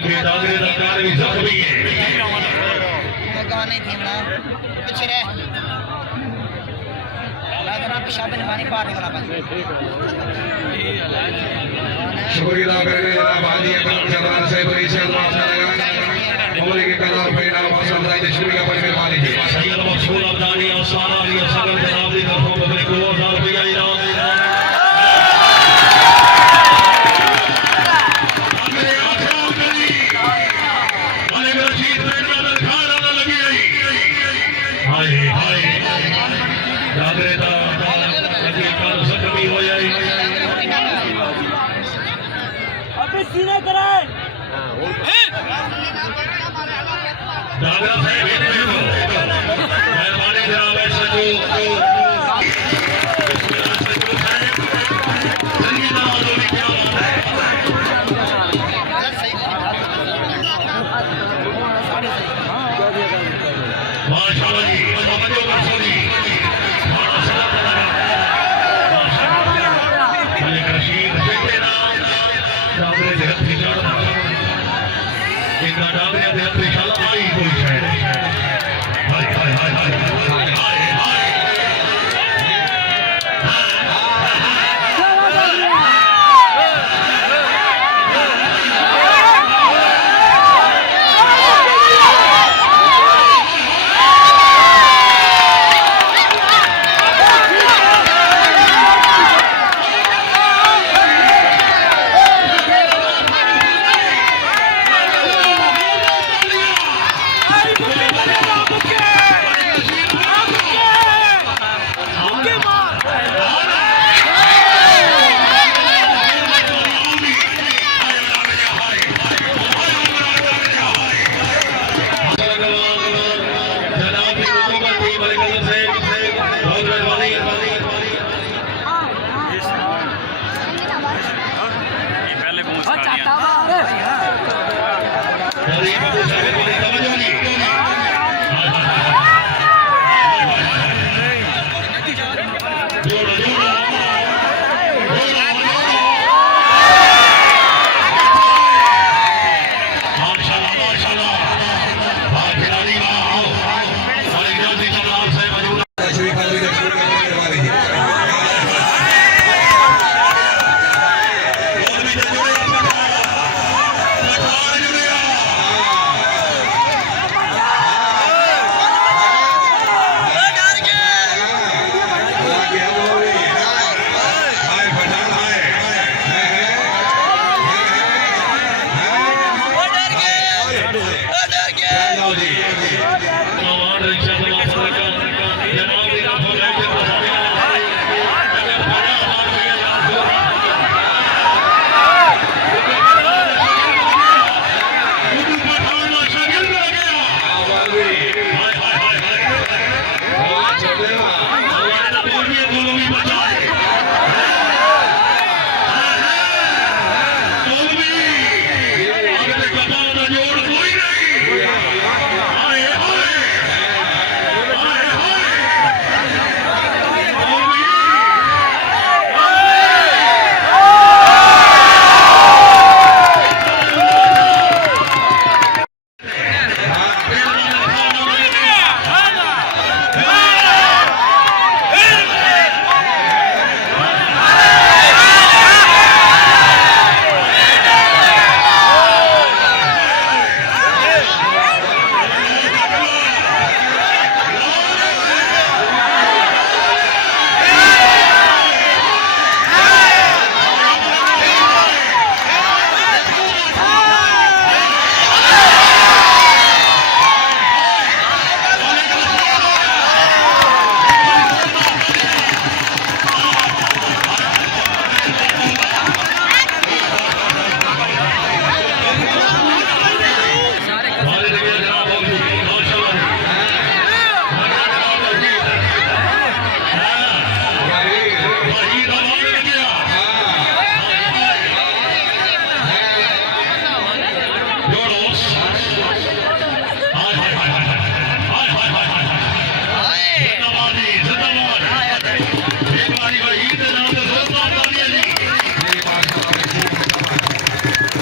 के दादरे दा कार भी जख्मी है गाने थीमना पीछे रह लादरा पेशाब में पानी पार निकला बस शुक्रिया करने जनाब आदि कलम सरदार साहब इसे अल्लाह ताला उम्र के कदर पैदा मौसम राय शुक्रिया पर मेहरबानी जी सैयद मकसूद अब्दाली और सारा अली असगर जनाब दी तरफों पब्लिक को 2000 रुपया इनाम सीने कराए दादा साहब मेहरबानी जनाब सजू माशाअल्लाह जी समझो बरसो जी मलिक रशीद बेटे नाम डाबरे दे हत्थी चढ़ना इनका डाबरे दे हत्थी चल आई कोई शहर हाय हाय हाय हाय जोड़